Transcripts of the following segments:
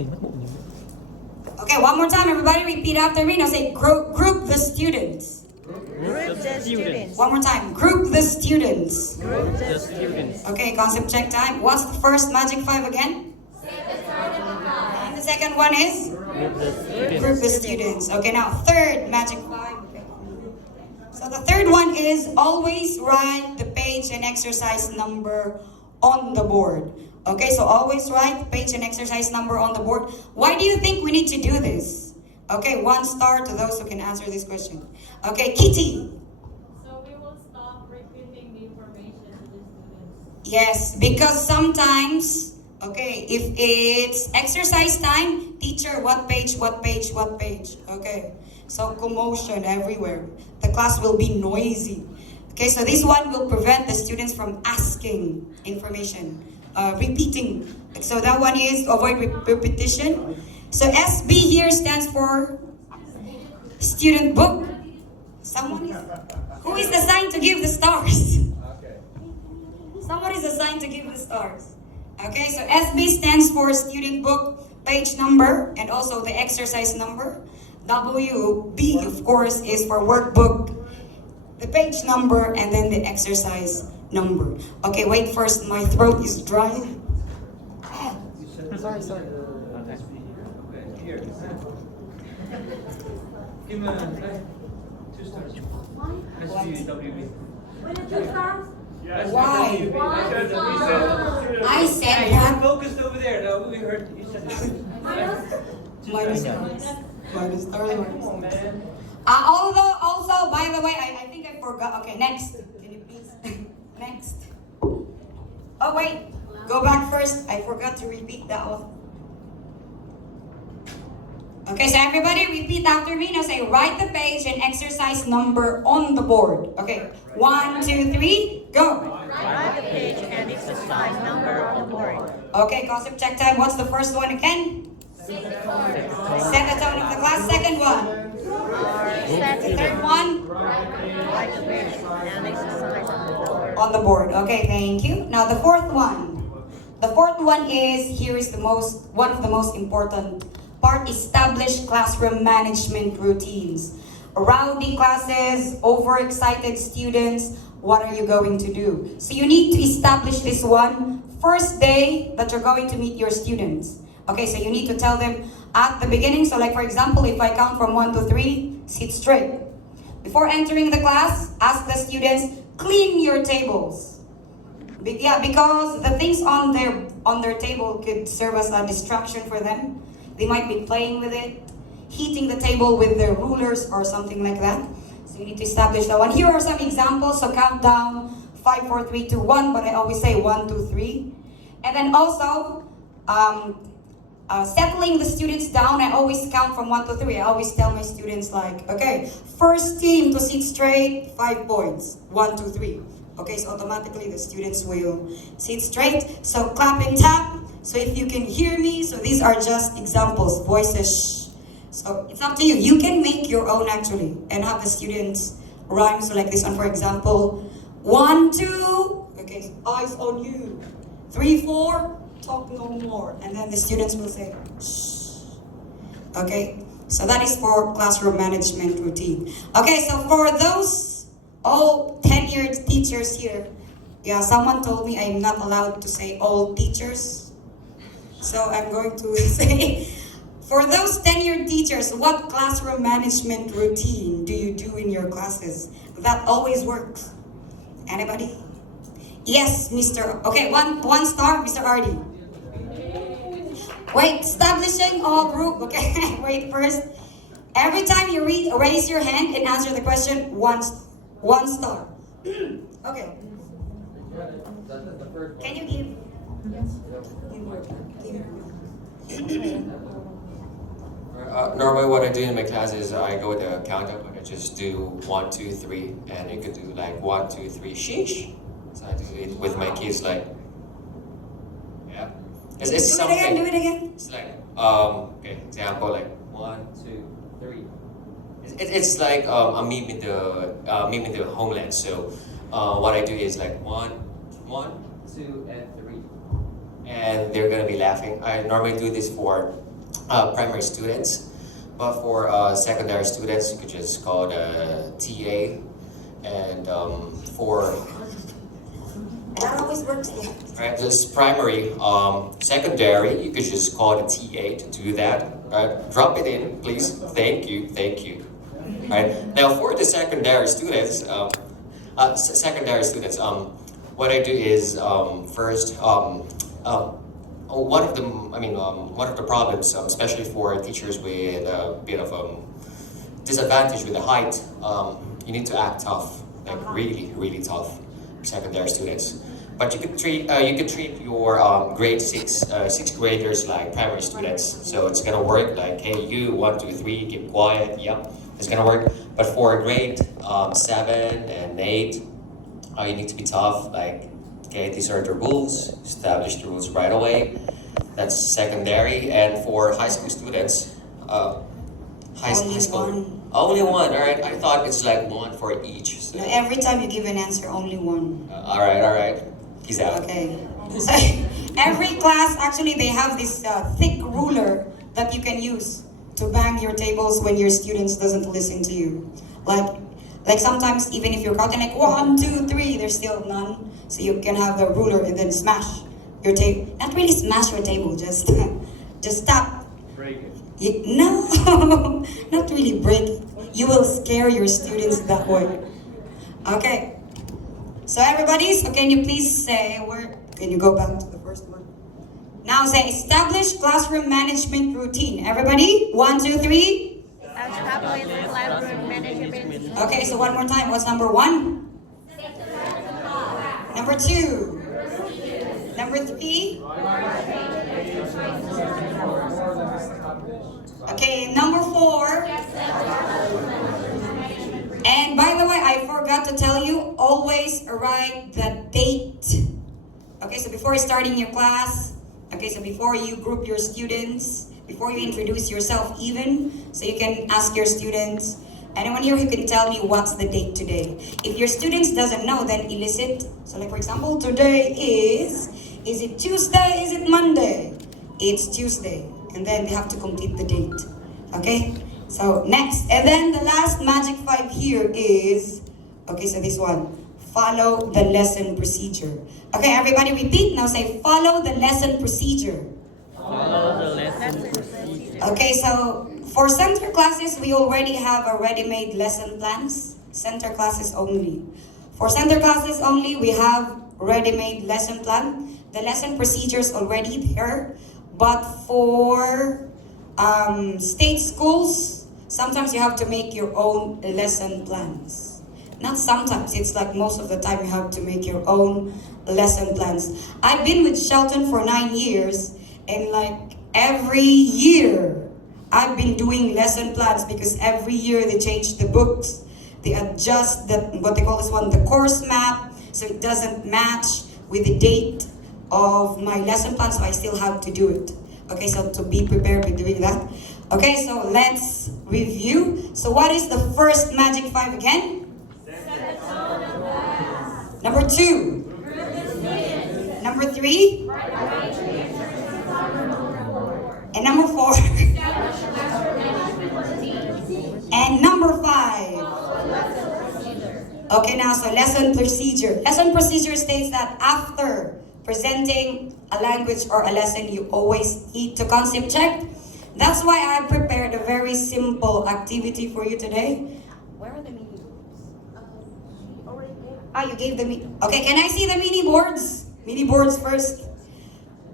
Okay, one more time, everybody. Repeat after me. Now say group the students. Group the students. One more time. Group the students. Group the students. Okay, concept check time. What's the first magic 5 again? And the second one is? Group the students. Group the students. Okay, now third magic 5. So the third one is always write the page and exercise number on the board. Okay, so always write page and exercise number on the board. Why do you think we need to do this? Okay, 1 star to those who can answer this question. Okay, Kitty. So we will stop repeating the information to the students. Yes, because sometimes, okay, if it's exercise time, teacher, what page, what page, what page? Okay, so commotion everywhere. The class will be noisy. Okay, so this one will prevent the students from asking information, repeating. So that one is avoid repetition. So SB here stands for student book. Someone is, who is assigned to give the stars? Someone is assigned to give the stars. Okay, so SB stands for student book, page number, and also the exercise number. WB, of course, is for workbook, the page number, and then the exercise number. Okay, wait first, my throat is dry. Sorry. Here. Give him 2 stars. SGWB. Why? I said Hey, that. you're focused over there. No, we heard you said that. Minus. Come on, man. Although, also, by the way, I think I forgot. Okay, next. Can you please? Next. Oh, wait. Go back first. I forgot to repeat that one. Okay, so everybody repeat after me. Now say, write the page and exercise number on the board. Okay, 1, 2, 3, go. Write the page and exercise number on the board. Okay, concept check time. What's the first one again? Set the tone of the class. Second one. The third one. Write the page and exercise on the board. On the board. Okay, thank you. Now the fourth one. The fourth one is, here is one of the most important part, establish classroom management routines. Rowdy classes, overexcited students, what are you going to do? So you need to establish this one first day that you're going to meet your students. Okay, so you need to tell them at the beginning. So like for example, if I count from 1 to 3, sit straight. Before entering the class, ask the students, clean your tables. Yeah, because the things on their table could serve as a distraction for them. They might be playing with it, heating the table with their rulers or something like that. So you need to establish that one. Here are some examples. So count down 5, 4, 3, 2, 1, but I always say 1, 2, 3. And then also, settling the students down, I always count from 1 to 3. I always tell my students like, okay, first team to sit straight, 5 points, 1, 2, 3. Okay, so automatically the students will sit straight. So clap and tap. So if you can hear me, so these are just examples, voices. So it's up to you. You can make your own actually and have the students rhyme. So like this one, for example, 1, 2, okay, eyes on you. 3, 4, talk no more. And then the students will say, shh. Okay, so that is for classroom management routine. Okay, so for those all tenured teachers here, yeah, someone told me I'm not allowed to say all teachers. So I'm going to say, for those tenured teachers, what classroom management routine do you do in your classes that always works? Anybody? Yes, Mr. Okay, one star, Mr. Ardy. Wait, establishing all group. Okay, wait first. Every time you read, raise your hand and answer the question, one star. Okay. Can you give? Normally what I do in my class is I go with a countdown. I just do 1, 2, 3, and you could do like 1, 2, 3, sheesh. So I do it with my kids like, yeah. It's Do it again. It's like, okay, example like 1, 2, 3. It's like a meme in the homeland. So what I do is like 1, 2, and 3. And they're gonna be laughing. I normally do this for primary students. But for secondary students, you could just call the TA. And for That always works. right, this primary, secondary, you could just call the TA to do that. Drop it in, please. Thank you, thank you. Right now, for the secondary students, what I do is first, one of the problems, especially for teachers with a bit of disadvantage with the height, you need to act tough, like really tough, secondary students. But you could treat your grade sixth graders like primary students. So it's gonna work. Like, hey, you 1, 2, 3, keep quiet. Yep, it's gonna work. But for grade 7 and 8, you need to be tough. Like, okay, these are the rules. Establish the rules right away. That's secondary. And for high school students, high school. One. Only one. All right. I thought it's like one for each. So. No, every time you give an answer, only one. All right. He's out. Okay. So every class, actually, they have this thick ruler that you can use to bang your tables when your students doesn't listen to you. Like sometimes even if you're counting like 1, 2, 3, there's still none. So you can have the ruler and then smash your table. Not really smash your table, just stop. Break it. No, not really break it. You will scare your students that way. Okay. So everybody, so can you please say where? Can you go back to the first one? Now say establish classroom management routine. Everybody, 1, 2, 3. Establish classroom management. Okay, so one more time. What's number 1? Number 2. Number 3. Okay, number 4. And by the way, I forgot to tell you, always write the date. Okay, so before starting your class, okay, so before you group your students, before you introduce yourself even, so you can ask your students, anyone here who can tell me what's the date today. If your students doesn't know, then elicit. So like for example, today is it Tuesday, is it Monday? It's Tuesday. And then they have to complete the date. Okay? So next, and then the last magic 5 here is, okay, so this one, follow the lesson procedure. Okay, everybody repeat, now say follow the lesson procedure. Follow the lesson procedure. Okay, so for center classes, we already have a ready-made lesson plans, center classes only. For center classes only, we have ready-made lesson plan. The lesson procedures already there, but for state schools, sometimes you have to make your own lesson plans. Not sometimes, it's like most of the time you have to make your own lesson plans. I've been with Shelton for 9 years, and like every year, I've been doing lesson plans because every year they change the books. They adjust what they call this one, the course map, so it doesn't match with the date of my lesson plan, so I still have to do it. Okay, so to be prepared with doing that. Okay, so let's review. So what is the first magic 5 again? Number 2. Number 3. And number 4. And number 5. Okay, now so lesson procedure. Lesson procedure states that after presenting a language or a lesson, you always need to concept check. That's why I prepared a very simple activity for you today. Where are the mini boards? You gave the Okay, can I see the mini boards? Mini boards first.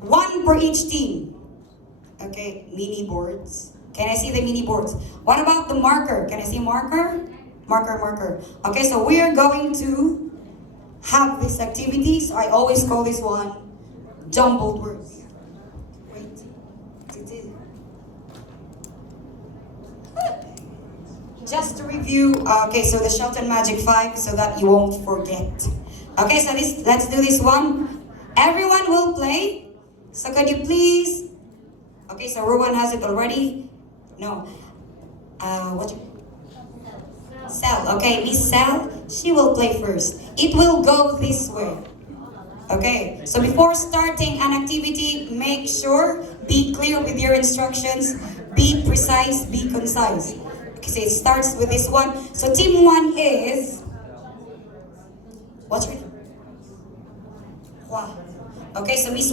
1 per each team. Okay, mini boards. Can I see the mini boards? What about the marker? Can I see marker? Marker. Okay, so we are going to have this activity. So I always call this one jumbled words. Wait. Just to review, okay, so the Shelton Magic 5 so that you won't forget. Okay, so let's do this one. Everyone will play. So could you please? Okay, so Rowan has it already. No. Sel. Okay, Miss Sel, she will play first. It will go this way. Okay, so before starting an activity, make sure Be clear with your instructions. Be precise. Be concise. Okay, so it starts with this one. So team 1 is... What's your name? Hua. Okay, so Miss